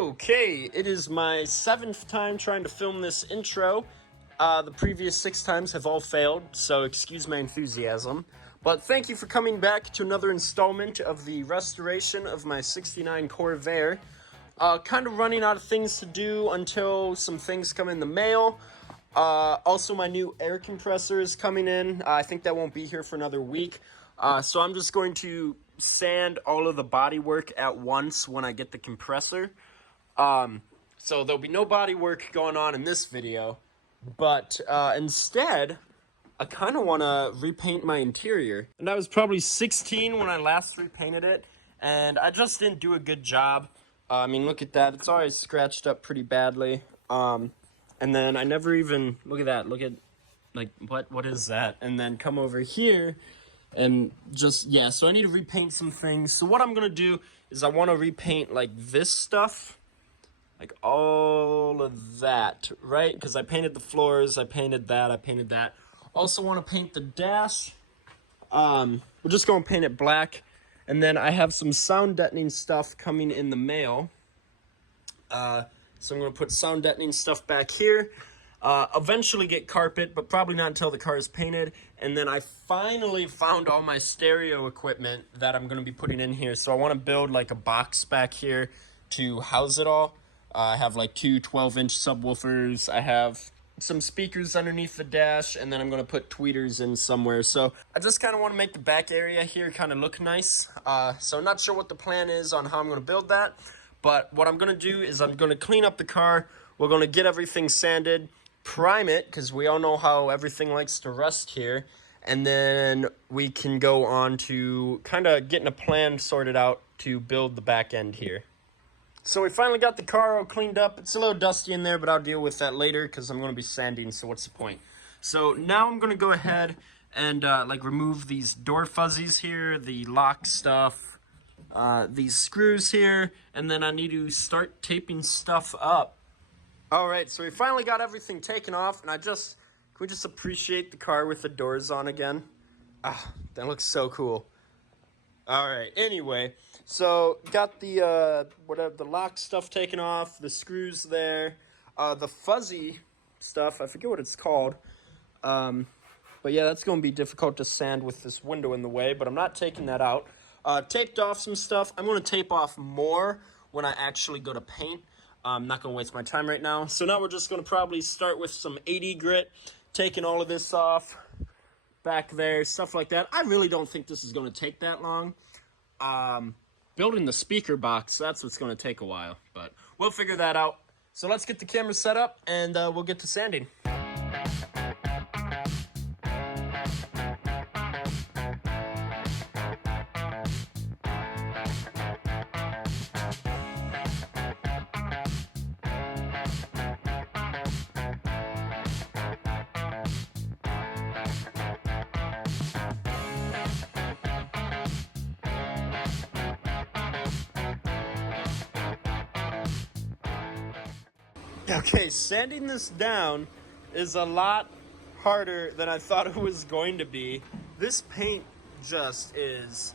Okay, it is my 7th time trying to film this intro. The previous 6 times have all failed, so excuse my enthusiasm. But thank you for coming back to another installment of the restoration of my 69 Corvair. Kind of running out of things to do until some things come in the mail. Also, my new air compressor is coming in. I think that won't be here for another week. So I'm just going to sand all of the body work at once when I get the compressor. So there'll be no body work going on in this video, but instead, I kind of want to repaint my interior. And I was probably 16 when I last repainted it, and I just didn't do a good job. I mean, look at that. It's already scratched up pretty badly. And then I never even, look at that. Look at, like, what is that? And then come over here and just, yeah, so I need to repaint some things. So what I'm going to do is I want to repaint, like, this stuff. Like, all of that, right? Because I painted the floors, I painted that. Also want to paint the dash. We're just going to paint it black. And then I have some sound deadening stuff coming in the mail. So I'm going to put sound deadening stuff back here. Eventually get carpet, but probably not until the car is painted. And then I finally found all my stereo equipment that I'm going to be putting in here. So I want to build like a box back here to house it all. I have like two 12-inch subwoofers. I have some speakers underneath the dash, and then I'm going to put tweeters in somewhere. So I just kind of want to make the back area here kind of look nice. So I'm not sure what the plan is on how I'm going to build that. But what I'm going to do is I'm going to clean up the car. We're going to get everything sanded, prime it, because we all know how everything likes to rust here. And then we can go on to kind of getting a plan sorted out to build the back end here. So we finally got the car all cleaned up. It's a little dusty in there, but I'll deal with that later because I'm going to be sanding, so what's the point? So now I'm going to go ahead and like remove these door fuzzies here, the lock stuff, these screws here, and then I need to start taping stuff up. Alright, so we finally got everything taken off, and can we just appreciate the car with the doors on again? Ah, that looks so cool. Alright, anyway, so got the the lock stuff taken off, the screws there, the fuzzy stuff, I forget what it's called, but yeah, that's going to be difficult to sand with this window in the way, but I'm not taking that out. Taped off some stuff. I'm going to tape off more when I actually go to paint. I'm not going to waste my time right now. So now we're just going to probably start with some 80 grit, taking all of this off. Back there, stuff like that. I really don't think this is going to take that long. Building the speaker box, that's what's going to take a while, but we'll figure that out. So let's get the camera set up, and we'll get to sanding. Okay, sanding this down is a lot harder than I thought it was going to be. This paint just is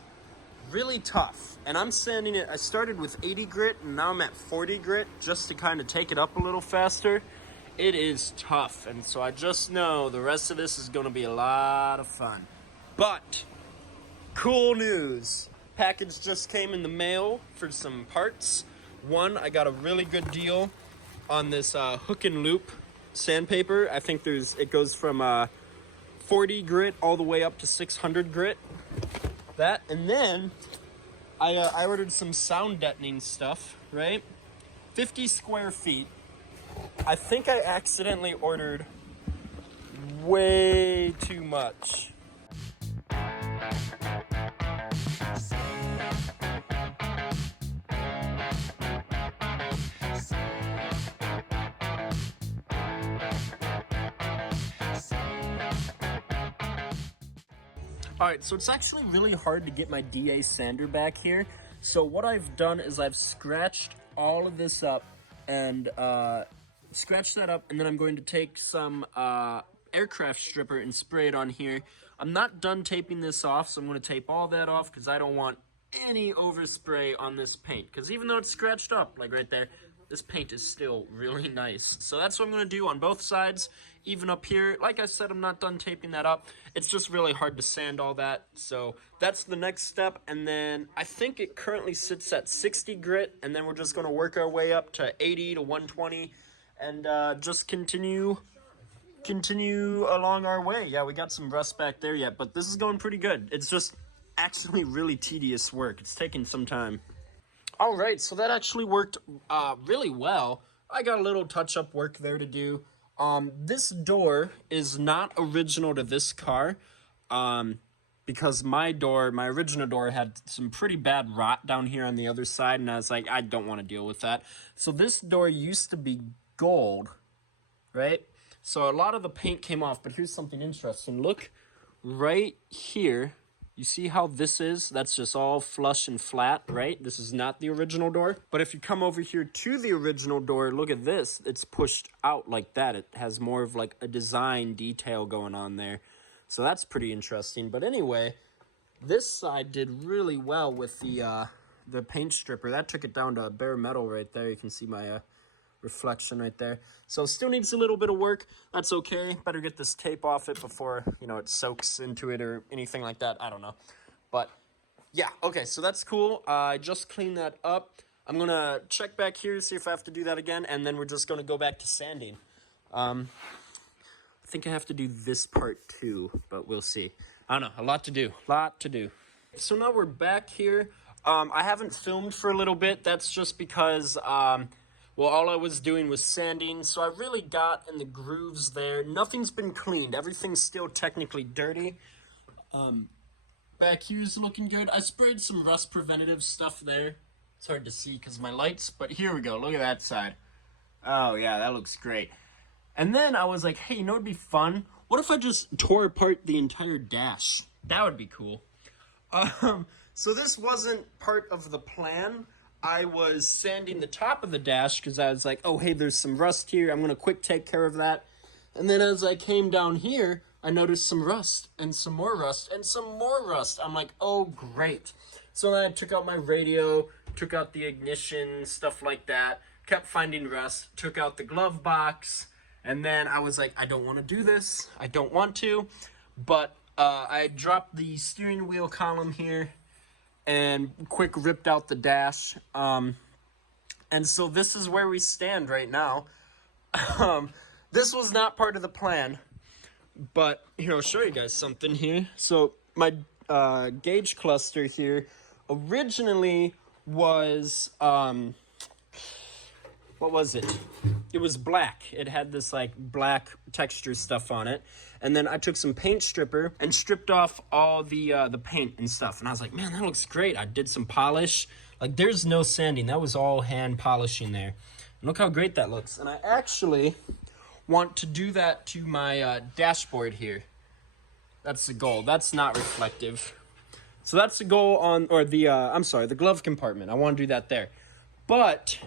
really tough, and I'm sanding it. I started with 80 grit, and now I'm at 40 grit just to kind of take it up a little faster. It is tough, and so I just know the rest of this is going to be a lot of fun. But, cool news. Package just came in the mail for some parts. One, I got a really good deal on this hook and loop sandpaper. I think it goes from 40 grit all the way up to 600 grit. That, and then I ordered some sound deadening stuff, right? 50 square feet. I think I accidentally ordered way too much. Alright, so it's actually really hard to get my DA sander back here. So what I've done is I've scratched all of this up and scratch that up, and then I'm going to take some aircraft stripper and spray it on here. I'm not done taping this off, so I'm going to tape all that off because I don't want any overspray on this paint. Because even though it's scratched up, like right there, this paint is still really nice. So that's what I'm going to do on both sides, even up here. Like I said, I'm not done taping that up. It's just really hard to sand all that. So that's the next step. And then I think it currently sits at 60 grit. And then we're just going to work our way up to 80 to 120 and just continue along our way. Yeah, we got some rust back there yet, but this is going pretty good. It's just actually really tedious work. It's taking some time. All right, so that actually worked really well. I got a little touch-up work there to do. This door is not original to this car because my original door had some pretty bad rot down here on the other side, and I was like, I don't want to deal with that. So this door used to be gold, right? So a lot of the paint came off, but here's something interesting. Look right here. You see how this is? That's just all flush and flat, right? This is not the original door. But if you come over here to the original door, look at this. It's pushed out like that. It has more of like a design detail going on there. So that's pretty interesting. But anyway, this side did really well with the paint stripper. That took it down to bare metal right there. You can see my reflection right there. So still needs a little bit of work. That's okay. Better get this tape off it before, you know, it soaks into it or anything like that. I don't know. But yeah, okay, so that's cool. I just cleaned that up. I'm going to check back here, see if I have to do that again, and then we're just going to go back to sanding. I think I have to do this part too, but we'll see. I don't know, a lot to do. So now we're back here. I haven't filmed for a little bit. That's just because well, all I was doing was sanding, so I really got in the grooves there. Nothing's been cleaned. Everything's still technically dirty. Back here's looking good. I sprayed some rust preventative stuff there. It's hard to see because of my lights, but here we go. Look at that side. Oh, yeah, that looks great. And then I was like, hey, you know what would be fun? What if I just tore apart the entire dash? That would be cool. So this wasn't part of the plan. I was sanding the top of the dash because I was like, oh, hey, there's some rust here. I'm going to quick take care of that. And then as I came down here, I noticed some rust and some more rust and some more rust. I'm like, oh, great. So then I took out my radio, took out the ignition, stuff like that, kept finding rust, took out the glove box. And then I was like, I don't want to do this. I don't want to. But I dropped the steering wheel column here and quick ripped out the dash. And so this is where we stand right now. This was not part of the plan, but here, I'll show you guys something here. So my gauge cluster here originally was, what was it? It was black. It had this like black texture stuff on it. And then I took some paint stripper and stripped off all the paint and stuff. And I was like, man, that looks great. I did some polish. Like, there's no sanding. That was all hand polishing there. And look how great that looks. And I actually want to do that to my dashboard here. That's the goal. That's not reflective. So that's the goal on, or the, I'm sorry, the glove compartment. I want to do that there. But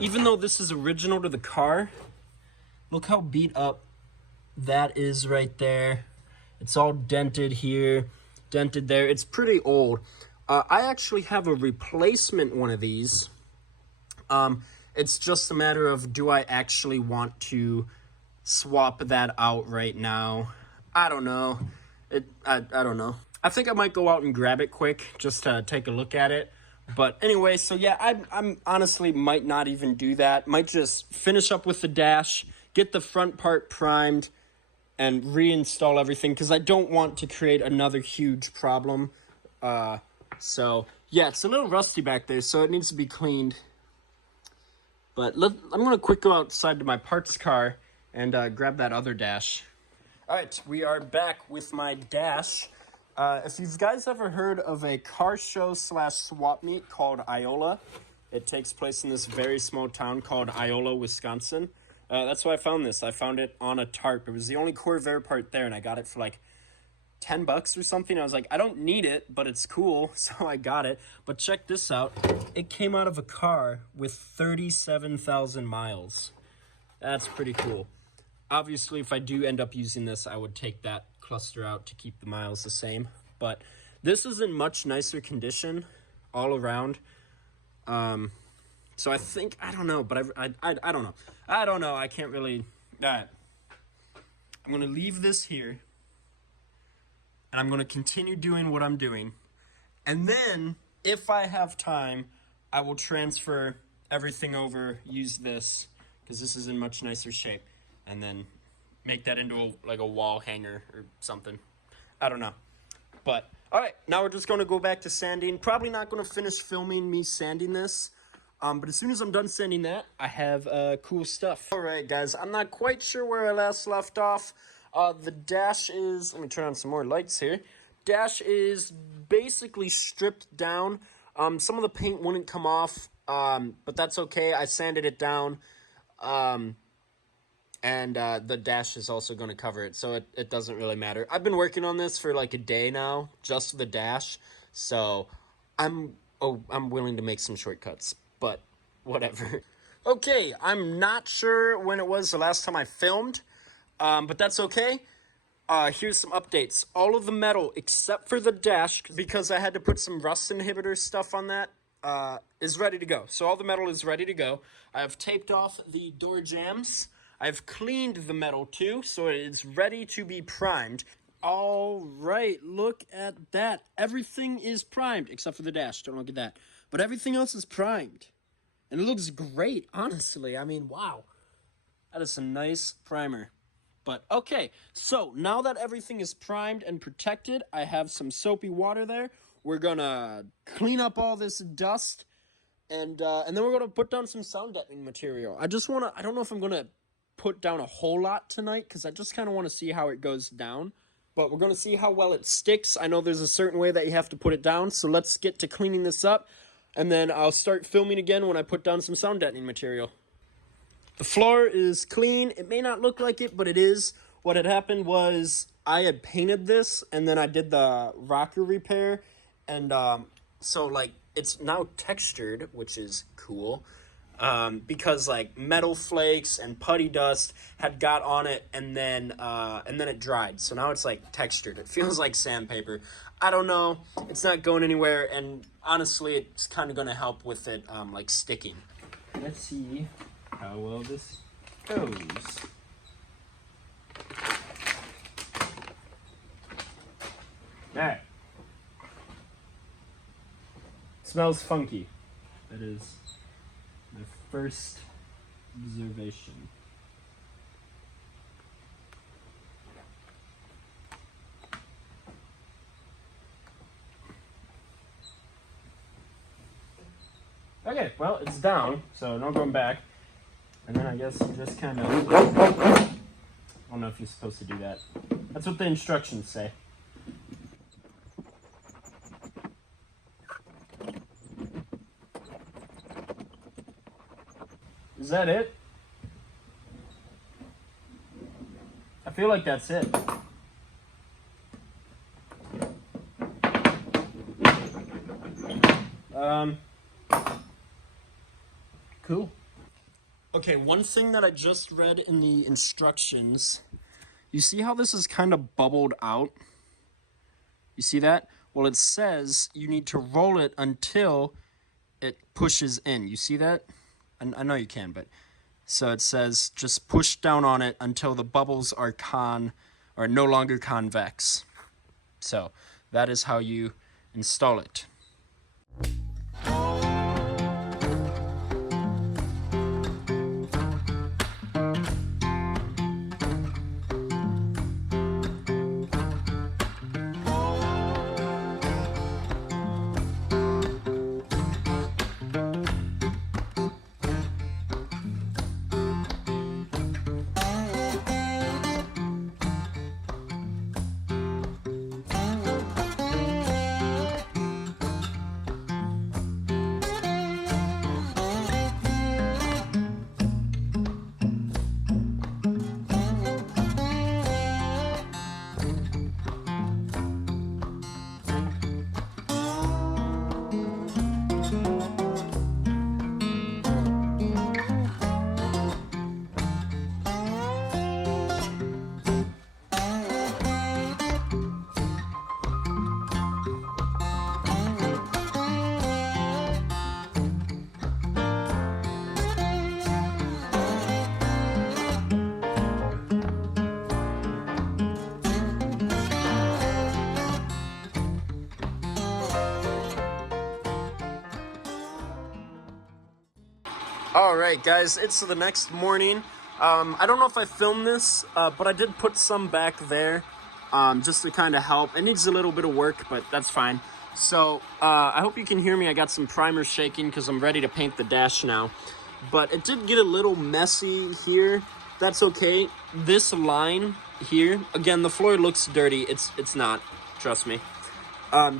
even though this is original to the car, look how beat up that is right there. It's all dented here, dented there. It's pretty old. I actually have a replacement one of these. It's just a matter of, do I actually want to swap that out right now? I don't know. I don't know. I think I might go out and grab it quick just to take a look at it. But anyway, so yeah, I'm honestly might not even do that. Might just finish up with the dash, get the front part primed, and reinstall everything because I don't want to create another huge problem. So yeah, it's a little rusty back there, so it needs to be cleaned. But I'm going to quick go outside to my parts car and grab that other dash. All right, we are back with my dash. If you guys ever heard of a car show / swap meet called Iola, it takes place in this very small town called Iola, Wisconsin. That's why I found this. I found it on a tarp. It was the only Corvair part there, and I got it for like $10 or something. I was like, I don't need it, but it's cool, so I got it. But check this out. It came out of a car with 37,000 miles. That's pretty cool. Obviously, if I do end up using this, I would take that cluster out to keep the miles the same. But this is in much nicer condition all around. So I think, I don't know, but I don't know. I don't know. I can't really. All right. I'm going to leave this here. And I'm going to continue doing what I'm doing. And then, if I have time, I will transfer everything over, use this, because this is in much nicer shape. And then make that into like a wall hanger or something. I don't know. But, alright, now we're just going to go back to sanding. Probably not going to finish filming me sanding this. But as soon as I'm done sanding that, I have cool stuff. Alright, guys, I'm not quite sure where I last left off. The dash is, let me turn on some more lights here. Dash is basically stripped down. Some of the paint wouldn't come off, but that's okay. I sanded it down. And the dash is also going to cover it, so it doesn't really matter. I've been working on this for like a day now, just the dash, so I'm willing to make some shortcuts, but whatever. Okay, I'm not sure when it was the last time I filmed, but that's okay. Here's some updates. All of the metal, except for the dash, because I had to put some rust inhibitor stuff on that, is ready to go. So all the metal is ready to go. I have taped off the door jambs. I've cleaned the metal too, so it is ready to be primed. All right, look at that. Everything is primed, except for the dash. Don't look at that. But everything else is primed. And it looks great, honestly. I mean, wow. That is some nice primer. But, okay, so now that everything is primed and protected, I have some soapy water there. We're going to clean up all this dust, and then we're going to put down some sound deadening material. I don't know if I'm going to put down a whole lot tonight, because I just kind of want to see how it goes down. But we're going to see how well it sticks. I know there's a certain way that you have to put it down, so let's get to cleaning this up, and then I'll start filming again when I put down some sound deadening material. The floor is clean. It may not look like it, but it is. What had happened was I had painted this, and then I did the rocker repair, and so, like, it's now textured, which is cool. Because like metal flakes and putty dust had got on it, and then it dried. So now it's like textured. It feels like sandpaper. I don't know. It's not going anywhere, and honestly, it's kind of going to help with it like sticking. Let's see how well this goes. Alright. Smells funky. That is my first observation. Okay, well, it's down, so no going back. And then I guess you just kind of, I don't know if you're supposed to do that. That's what the instructions say. Is that it? I feel like that's it. Cool. Okay, one thing that I just read in the instructions, you see how this is kind of bubbled out? You see that? Well, it says you need to roll it until it pushes in. You see that? I know you can, but so it says just push down on it until the bubbles are no longer convex. So that is how you install it. All right, guys, it's the next morning. I don't know if I filmed this, but I did put some back there just to kind of help. It needs a little bit of work, but that's fine. So I hope you can hear me. I got some primer shaking because I'm ready to paint the dash now. But it did get a little messy here. That's okay. This line here, again, the floor looks dirty. It's not, trust me.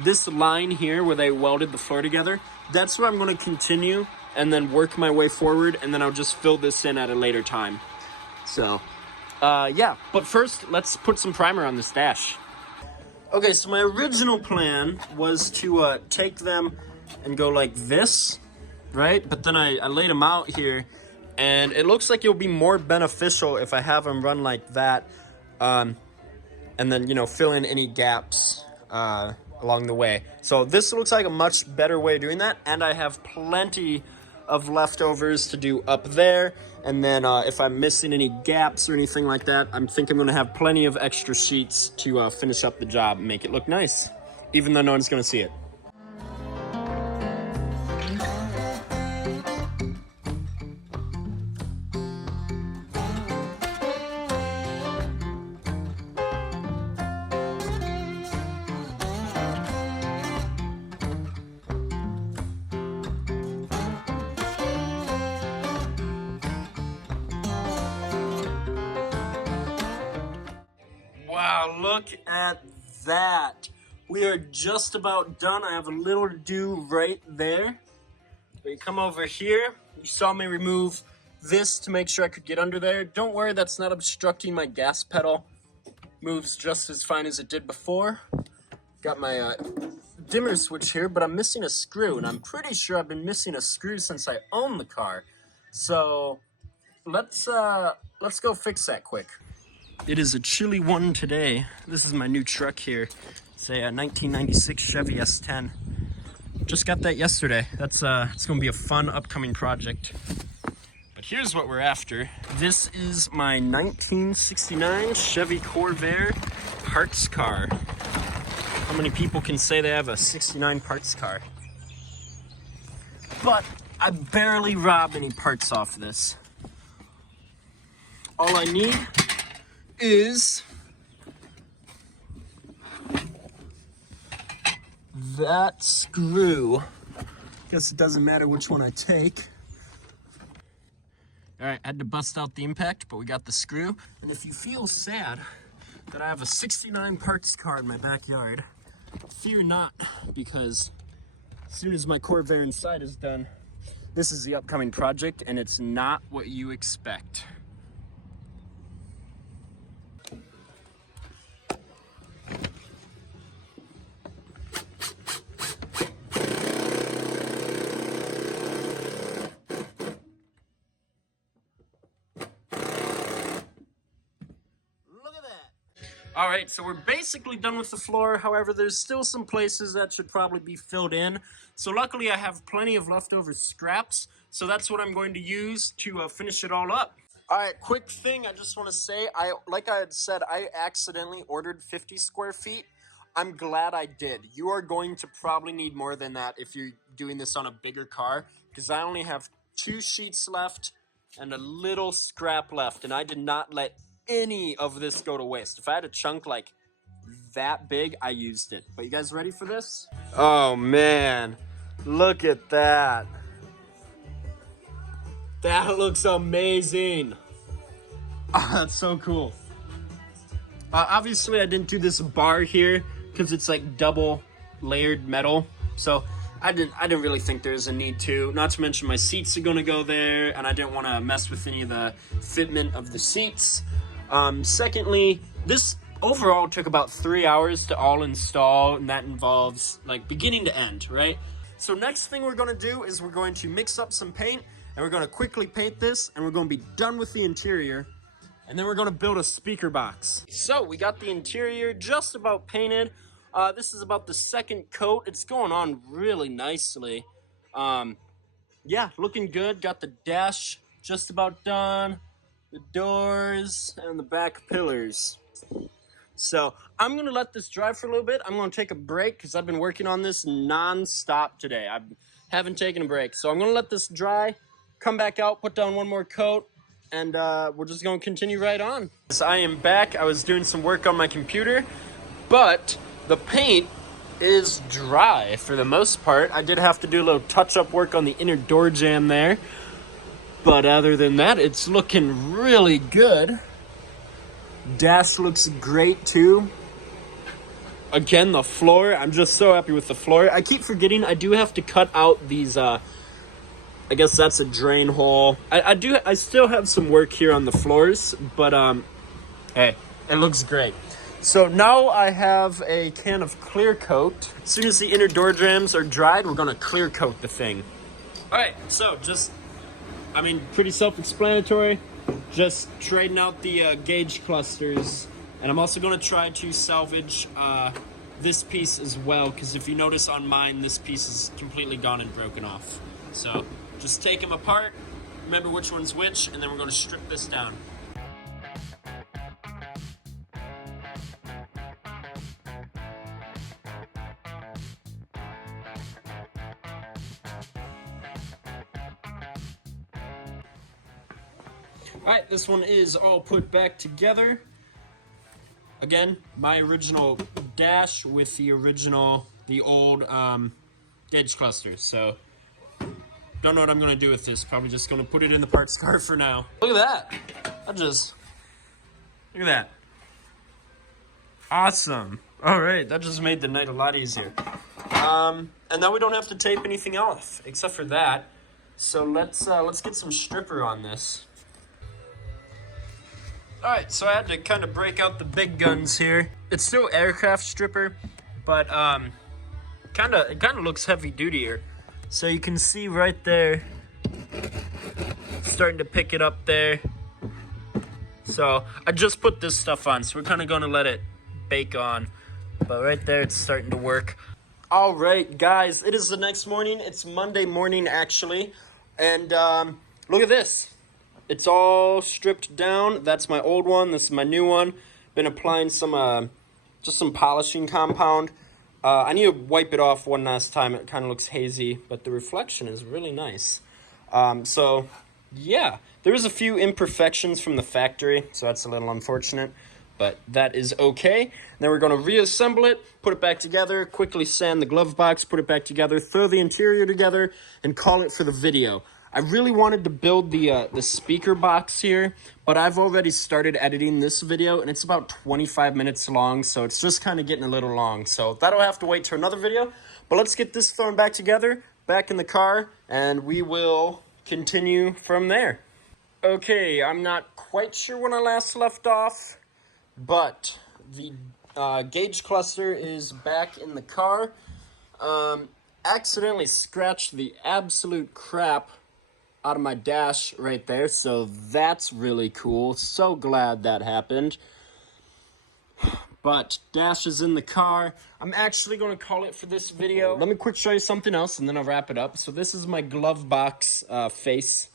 This line here where they welded the floor together, that's where I'm going to continue and then work my way forward, and then I'll just fill this in at a later time. So, yeah. But first, let's put some primer on this dash. Okay, so my original plan was to take them and go like this, right? But then I laid them out here, and it looks like it'll be more beneficial if I have them run like that, and then, you know, fill in any gaps along the way. So this looks like a much better way of doing that, and I have plenty of leftovers to do up there. And then if I'm missing any gaps or anything like that, I think I'm going to have plenty of extra sheets to finish up the job and make it look nice, even though no one's going to see it. Wow, look at that. We are just about done. I have a little to do right there. But you come over here. You saw me remove this to make sure I could get under there. Don't worry, that's not obstructing my gas pedal. Moves just as fine as it did before. Got my dimmer switch here, but I'm missing a screw, and I'm pretty sure I've been missing a screw since I own the car. So let's go fix that quick. It is a chilly one today. This is my new truck here. It's a 1996 Chevy S10. Just got that yesterday. That's it's gonna be a fun upcoming project. But here's what we're after. This is my 1969 Chevy Corvair parts car. How many people can say they have a 69 parts car? But I barely rob any parts off this. All I need is that screw. Guess it doesn't matter which one I take. All right, had to bust out the impact, but we got the screw. And if you feel sad that I have a 69 parts car in my backyard, fear not, because as soon as my Corvair inside is done, this is the upcoming project, and it's not what you expect. All right, so we're basically done with the floor. However, there's still some places that should probably be filled in. So luckily I have plenty of leftover scraps. So that's what I'm going to use to finish it all up. All right, quick thing I just want to say. Like I had said, I accidentally ordered 50 square feet. I'm glad I did. You are going to probably need more than that if you're doing this on a bigger car, because I only have 2 sheets left and a little scrap left, and I did not let any of this go to waste. If I had a chunk like that big, I used it. But you guys ready for this? Oh man, look at that. That looks amazing. Oh, that's so cool. Obviously I didn't do this bar here because it's like double layered metal, so I didn't really think there's a need to. Not to mention my seats are gonna go there, and I didn't want to mess with any of the fitment of the seats. Secondly, this overall took about 3 hours to all install, and that involves like beginning to end, right? So next thing we're going to do is we're going to mix up some paint, and we're going to quickly paint this, and we're going to be done with the interior, and then we're going to build a speaker box. So we got the interior just about painted. This is about the second coat. It's going on really nicely. Yeah, looking good. Got the dash just about done. The doors, and the back pillars. So I'm gonna let this dry for a little bit. I'm gonna take a break because I've been working on this non-stop today. I haven't taken a break. So I'm gonna let this dry, come back out, put down one more coat, and we're just going to continue right on. So I am back. I was doing some work on my computer, but the paint is dry for the most part. I did have to do a little touch-up work on the inner door jamb there, but other than that, it's looking really good. Dash looks great too. Again, the floor, I'm just so happy with the floor. I keep forgetting I do have to cut out these, I guess that's a drain hole. I still have some work here on the floors, but hey, it looks great. So now I have a can of clear coat. As soon as the inner door jambs are dried, we're gonna clear coat the thing. All right, so pretty self-explanatory. Just trading out the gauge clusters. And I'm also going to try to salvage this piece as well, because if you notice on mine, this piece is completely gone and broken off. So just take them apart, remember which one's which, and then we're going to strip this down. Alright, this one is all put back together. Again, my original dash with the old gauge cluster. So, don't know what I'm going to do with this. Probably just going to put it in the parts car for now. Look at that. Look at that. Awesome. Alright, that just made the night a lot easier. And now we don't have to tape anything off, except for that. So let's get some stripper on this. Alright, so I had to kind of break out the big guns here. It's still aircraft stripper, but it kind of looks heavy duty-er. So you can see right there, starting to pick it up there. So I just put this stuff on, so we're kind of going to let it bake on. But right there, it's starting to work. Alright, guys, it is the next morning. It's Monday morning, actually. And look at this. It's all stripped down. That's my old one. This is my new one. Been applying some, just some polishing compound. I need to wipe it off one last time. It kind of looks hazy, but the reflection is really nice. So, yeah. There is a few imperfections from the factory, so that's a little unfortunate. But that is okay. Then we're going to reassemble it, put it back together, quickly sand the glove box, put it back together, throw the interior together, and call it for the video. I really wanted to build the speaker box here, but I've already started editing this video, and it's about 25 minutes long, so it's just kind of getting a little long. So that'll have to wait to another video, but let's get this thrown back together, back in the car, and we will continue from there. Okay, I'm not quite sure when I last left off, but the gauge cluster is back in the car. Accidentally scratched the absolute crap out of my dash right there, so that's really cool. So glad that happened. But dash is in the car. I'm actually going to call it for this video. Let me quick show you something else and then I'll wrap it up. So this is my glove box face,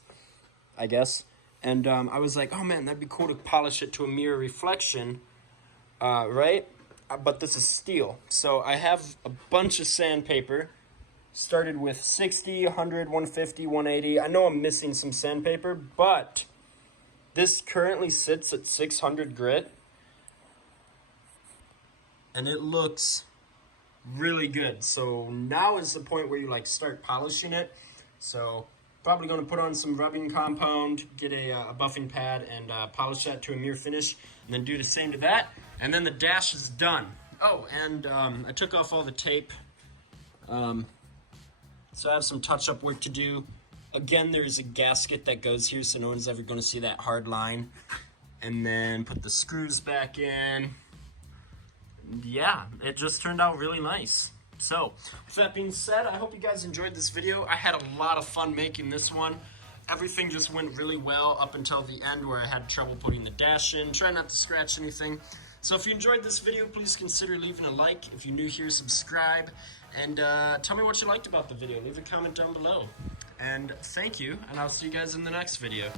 I guess. And I was like, oh man, that'd be cool to polish it to a mirror reflection, right? But this is steel. So I have a bunch of sandpaper. Started with 60, 100, 150, 180. I know I'm missing some sandpaper, but this currently sits at 600 grit. And it looks really good. So now is the point where you like start polishing it. So probably going to put on some rubbing compound, get a buffing pad, and polish that to a mirror finish. And then do the same to that. And then the dash is done. Oh, and I took off all the tape. So I have some touch-up work to do. Again, there's a gasket that goes here, so no one's ever going to see that hard line. And then put the screws back in. And yeah, it just turned out really nice. So, with that being said, I hope you guys enjoyed this video. I had a lot of fun making this one. Everything just went really well up until the end where I had trouble putting the dash in. Try not to scratch anything. So if you enjoyed this video, please consider leaving a like. If you're new here, subscribe. And tell me what you liked about the video. Leave a comment down below. And thank you, and I'll see you guys in the next video.